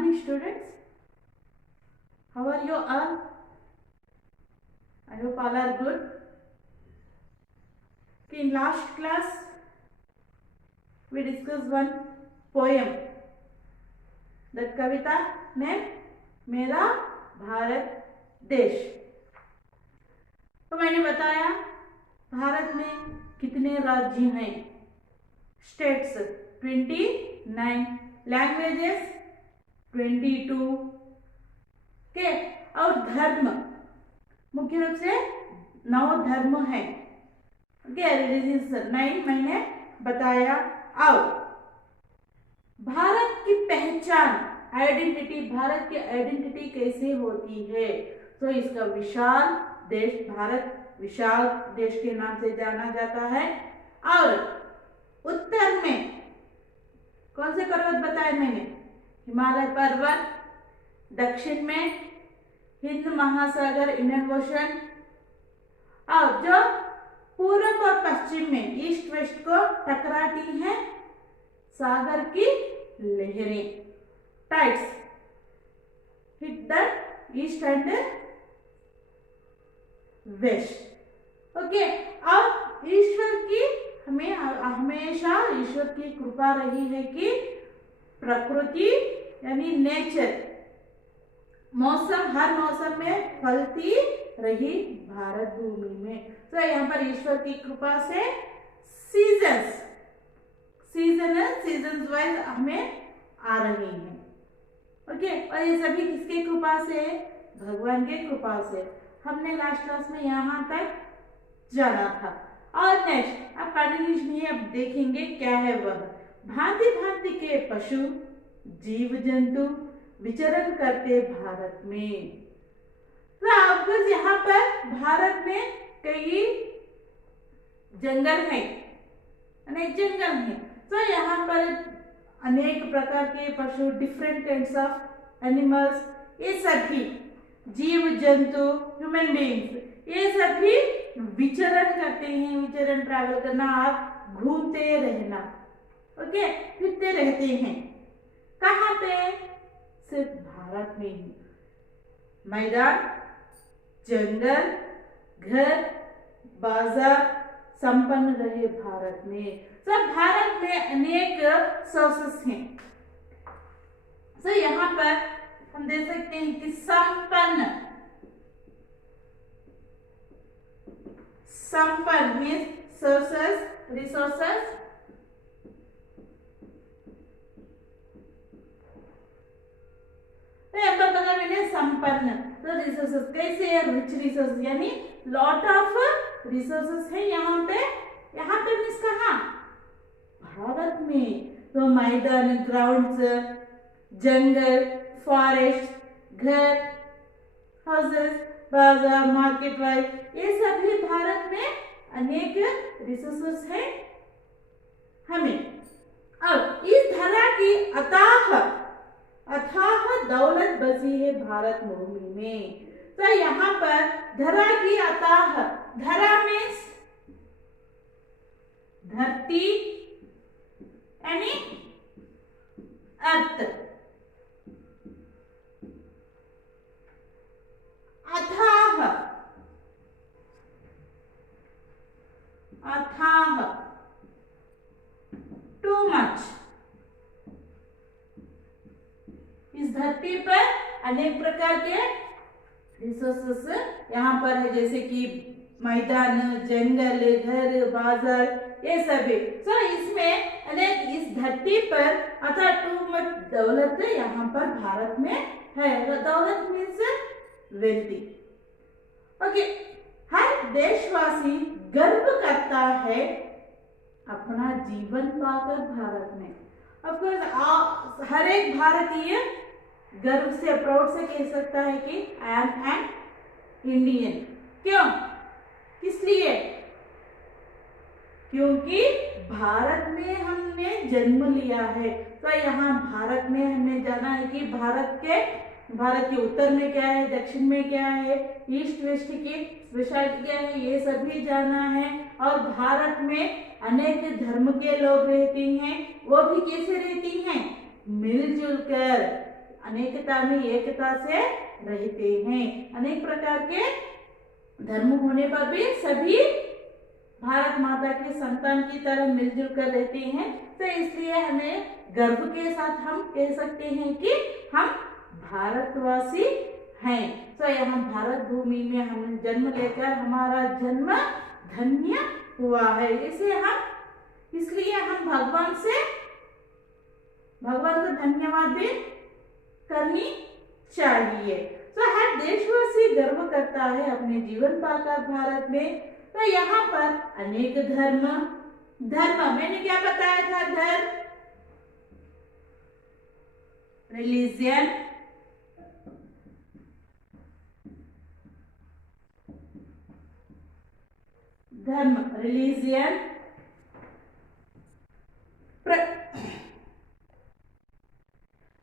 morning students. How are you all? I hope all are good. Okay, in last class we discussed one poem. That kavita name मेरा भारत देश. तो मैंने बताया भारत में कितने राज्य हैं, स्टेट्स 29, लैंग्वेजेस 22 के, और धर्म मुख्य रूप से 9 धर्म है. ओके, रिलीजियस 9 मैंने बताया. और भारत की पहचान, आइडेंटिटी, भारत की आइडेंटिटी कैसे होती है? तो इसका विशाल देश, भारत विशाल देश के नाम से जाना जाता है. और उत्तर में कौन से पर्वत बताए मैंने? हिमालय पर्वत. दक्षिण में हिंद महासागर, इंडियन ओशन. और जो पूर्व और पश्चिम में ईस्ट वेस्ट को टकराती हैं सागर की लहरें, tides hit the east and west. Okay, अब ईश्वर की हमें हमेशा ईश्वर की कृपा रही है कि प्रकृति यानी नेचर, मौसम, हर मौसम में फलती रही भारत भूमि में. तो यहाँ पर ईश्वर की कृपा से सीजन वाइज हमें आ रही हैं. ओके, और ये सभी किसके कृपा से? भगवान के कृपा से. हमने लास्ट क्लास में यहाँ तक जाना था. और नेक्स्ट अब कंटिन्यूशन ही अब देखेंगे क्या है वह. भांति भांति के पशु जीव जंतु विचरण करते भारत में. तो आपको यहाँ पर भारत में कई जंगल हैं, अनेक जंगल हैं. तो यहाँ पर अनेक प्रकार के पशु, डिफरेंट काइंड्स ऑफ एनिमल्स, ये सभी जीव जंतु, ह्यूमन बीइंग्स, ये सभी विचरण करते हैं. विचरण, ट्रैवल करना, आप घूमते रहना. ओके, फिरते रहते हैं. कहाँ पे? सिर्फ भारत में ही. मैदान, जंगल, घर, बाजार संपन्न रहे भारत में. तो भारत में अनेक सोर्सेस हैं. तो यहाँ पर हम देख सकते हैं कि संपन्न मीन्स सोर्सेस, रिसोर्सेस. तो यहाँ पर बता मैंने संपन्न. तो रिसोर्सेस कैसे है? रिच रिसोर्सेस यानी लॉट ऑफ रिसोर्सेस है यहाँ पे. यहाँ पे मीन्स कहाँ? भारत में. तो मैदान, ग्राउंड्स, जंगल, फॉरेस्ट, घर, हाउसेस, बाजार, मार्केट वाइज, ये सभी भारत में अनेक रिसोर्सेस हैं हमें. अब इस धरा की अथाह दौलत बसी है भारत भूमि में. तो यहाँ पर धरा की अथाह, धरा मीन्स धरती यानी अर्थ. अथाह टू मच. इस धरती पर अनेक प्रकार के रिसोर्सेस यहाँ पर है, जैसे कि मैदान, जंगल, घर, बाजार, ये सभी. तो इसमें अनेक, इस धरती पर अथवा टू मच दौलत यहाँ पर भारत में है. दौलत मीन्स वेल्थी. ओके, हर देशवासी गर्व करता है अपना जीवन पाकर भारत में. ऑफकोर्स हर एक भारतीय गर्व से, प्राउड से कह सकता है कि आई एम एन इंडियन. क्यों? किस लिए? क्योंकि भारत में हमने जन्म लिया है. तो यहाँ भारत में हमें जाना है कि भारत के उत्तर में क्या है, दक्षिण में क्या है, ईस्ट वेस्ट की स्पेशलिटी क्या है, ये सभी जाना है. और भारत में अनेक धर्म के लोग रहते हैं. वो भी कैसे रहती हैं? मिलजुल कर, अनेकता में एकता से रहते हैं। अनेक प्रकार के धर्म होने पर भी सभी भारत माता की संतान की तरह मिलजुल कर रहते हैं। तो इसलिए हमें गर्व के साथ हम कह सकते हैं कि हम भारतवासी हैं। तो यहाँ भारत भूमि में हम जन्म लेकर हमारा जन्म धन्य हुआ है। इसलिए हम भगवान को धन्यवाद भी करनी चाहिए। तो हर देशवासी गर्व करता है अपने जीवन पाकर भारत में। तो यहाँ पर अनेक धर्म मैंने क्या बताया था? धर्म, रिलीजियन,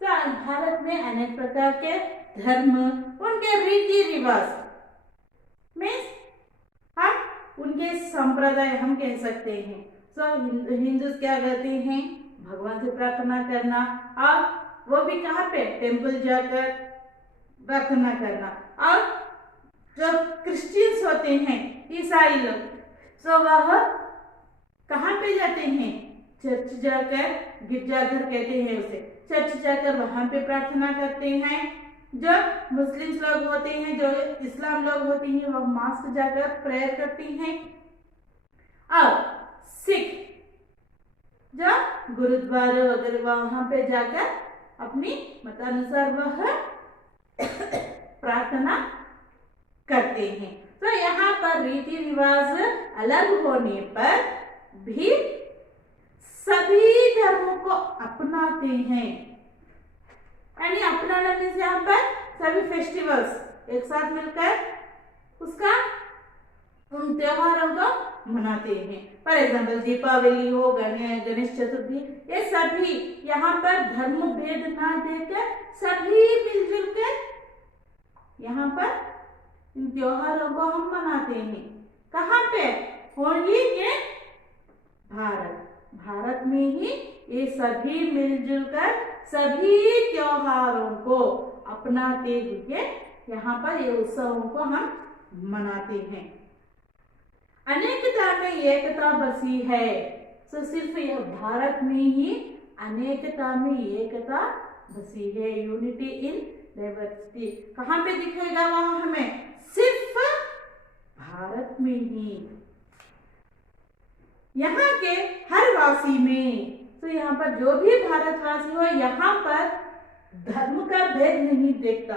तो भारत में अनेक प्रकार के धर्म, उनके रीति रिवाज मीन्स हम उनके संप्रदाय हम कह सकते हैं। तो हिंदू क्या करते हैं? भगवान से प्रार्थना करना, और वो भी कहाँ पे? टेम्पल जाकर प्रार्थना करना। और जो क्रिश्चियंस होते हैं, ईसाई लोग, तो वह कहाँ पे जाते हैं? चर्च जाकर, गिरजाघर कहते हैं उसे, चर्च जाकर वहां पे प्रार्थना करते हैं। जो मुस्लिम लोग होते हैं, जो इस्लाम लोग होते हैं, वह मॉस्क जाकर प्रेयर करती हैं। और सिख जो गुरुद्वारे वगैरह वहां पे जाकर अपनी मतानुसार वह प्रार्थना करते हैं। तो यहाँ पर रीति रिवाज अलग होने पर भी सभी धर्मों को अपनाते हैं। यानी अपनाना मीन्स यहाँ पर सभी फेस्टिवल्स एक साथ मिलकर उन त्योहारों को मनाते हैं। फॉर एग्जाम्पल दीपावली हो, गणेश चतुर्थी, ये सभी यहाँ पर धर्म भेद ना देकर सभी मिलजुल कर यहाँ पर इन त्योहारों को हम मनाते हैं। कहाँ पे? होली के भारत में ही ये सभी मिलजुल कर सभी त्योहारों को अपनाते हुए यहाँ पर ये उत्सवों को हम मनाते हैं। अनेकता में एकता बसी है। तो सिर्फ यह भारत में ही अनेकता में एकता बसी है। यूनिटी इन डाइवर्सिटी कहाँ पे दिखेगा? वहां हमें सिर्फ भारत में ही, यहाँ के हर वासी में। तो यहाँ पर जो भी भारतवासी हो, यहाँ पर धर्म का भेद नहीं देखता।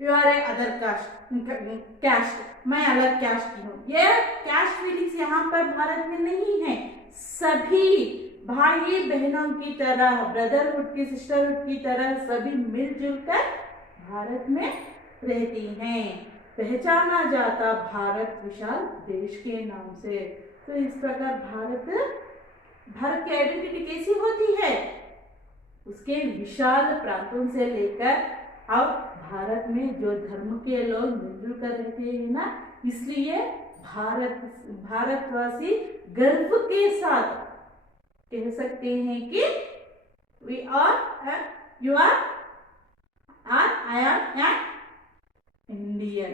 You are a other caste, मैं अलग कैस्ट की हूँ, ये कैस्ट फीलिंग्स यहाँ पर भारत में नहीं है। सभी भाई बहनों की तरह, ब्रदरहुड की, सिस्टरहुड की तरह सभी मिलजुल कर भारत में रहती हैं। पहचाना जाता भारत विशाल देश के नाम से। तो इस प्रकार भारत की आइडेंटिटी कैसी होती है? उसके विशाल प्रांतों से लेकर अब भारत में जो धर्म के लोग मिलजुल कर रहते हैं ना, इसलिए भारतवासी गर्व के साथ कह सकते हैं कि we are, you are, I am an Indian.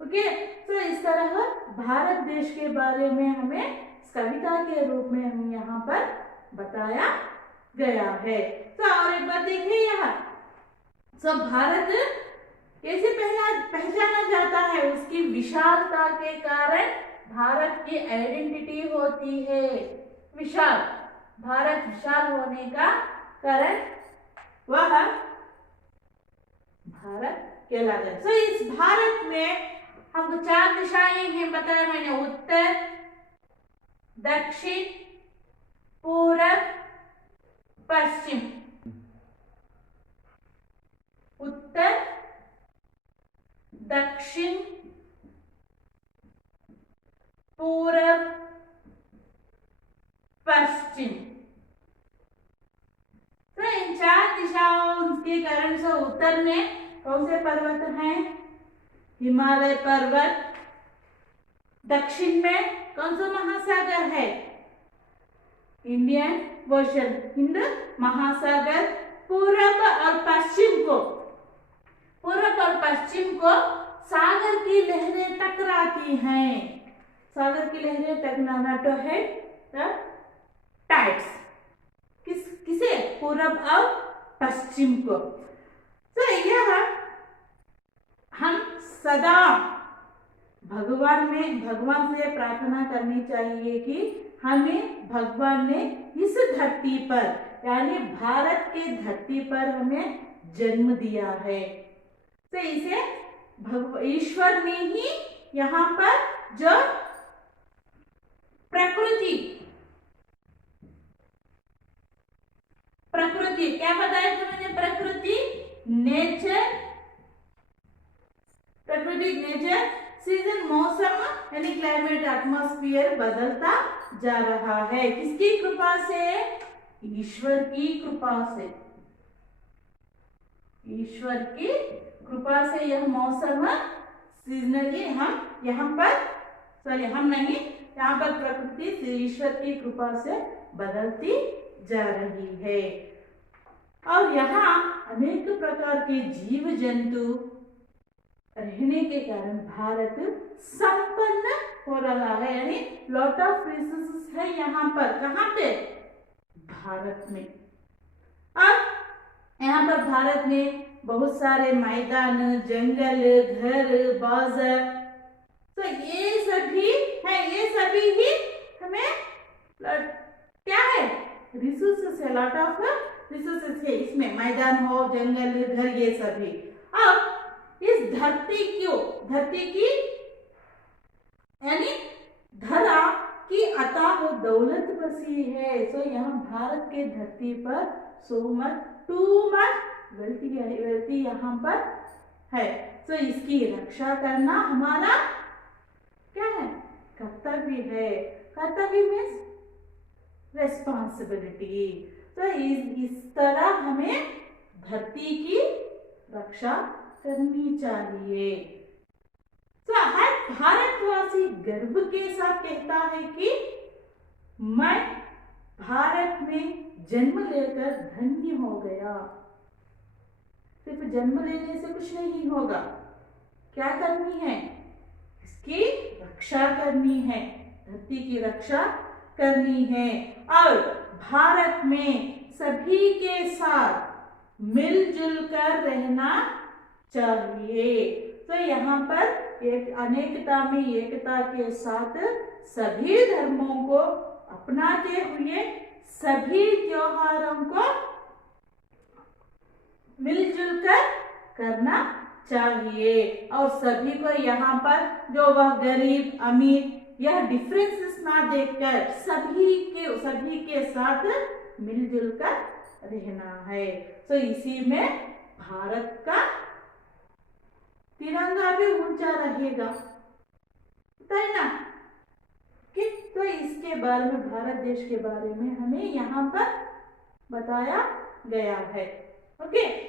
Okay, तो इस तरह भारत देश के बारे में हमें कविता के रूप में हम यहाँ पर बताया गया है। तो और एक बार देखिए यहाँ, तो भारत कैसे पहचाना जाता है? उसकी विशालता के कारण भारत की आइडेंटिटी होती है विशाल। भारत विशाल होने का कारण वह भारत कहलाता है। तो इस भारत में हमको 4 दिशाएं हैं, बताया मैंने, उत्तर, दक्षिण, पूरब, पश्चिम। उत्तर, दक्षिण, पूरब, पश्चिम। तो इन 4 दिशाओं के कारण से उत्तर में कौन से पर्वत हैं? हिमालय पर्वत। दक्षिण में कौन सा महासागर है? इंडियन ओशन, हिंद महासागर। पूरब को, पूर्व और पश्चिम को सागर की लहरें टकराती हैं। सागर की लहरें टकराना तो है टाइड्स, किसे? पूर्व और पश्चिम को। तो यह हम सदा भगवान से प्रार्थना करनी चाहिए कि हमें भगवान ने इस धरती पर यानी भारत के धरती पर हमें जन्म दिया है। तो इसे ईश्वर ने ही यहाँ पर जो प्रकृति क्या बताया था मैंने? प्रकृति नेचर सीजन मौसम यानी क्लाइमेट एटमॉस्फेयर बदलता जा रहा है। किसकी कृपा से? ईश्वर की कृपा से। ईश्वर की कृपा से यह मौसम सीजनली हम यहाँ पर यहाँ पर प्रकृति ईश्वर की कृपा से बदलती जा रही है। और यहाँ अनेक प्रकार के जीव जंतु रहने के कारण भारत संपन्न हो रहा है, यानी लॉट ऑफ रिसोर्सेस है यहाँ पर। कहाँ पे? भारत में। अब यहाँ पर भारत में बहुत सारे मैदान, जंगल, घर, बाजार, तो ये सभी ही हमें क्या है? रिसोर्सेस है, लॉट ऑफ रिसोर्सेस है इसमें। मैदान हो, जंगल, घर, ये सभी। अब इस धरती की यानी धरा की अताह दौलत बसी है। तो यहाँ भारत के धरती पर so much too much wealthy यहाँ पर है। तो इसकी रक्षा करना हमारा क्या है? कर्तव्य है। कर्तव्य मीन्स रेस्पॉन्सिबिलिटी। तो इस तरह हमें धरती की रक्षा करनी चाहिए। तो हर भारतवासी गर्व के साथ कहता है कि मैं भारत में जन्म लेकर धन्य हो गया। सिर्फ जन्म लेने से कुछ नहीं होगा, क्या करनी है? इसकी रक्षा करनी है, धरती की रक्षा करनी है। और भारत में सभी के साथ मिलजुल कर रहना चाहिए। तो यहाँ पर एक अनेकता में एकता के साथ सभी धर्मों को अपनाते हुए सभी त्योहारों को मिलजुल कर करना चाहिए। और सभी को यहाँ पर जो वह गरीब अमीर यह डिफरेंसेस ना देखकर सभी के साथ मिलजुल कर रहना है। तो इसी में भारत का तिरंगा भी ऊंचा रहेगा, है ना? कि तो इसके बारे में, भारत देश के बारे में हमें यहाँ पर बताया गया है। ओके।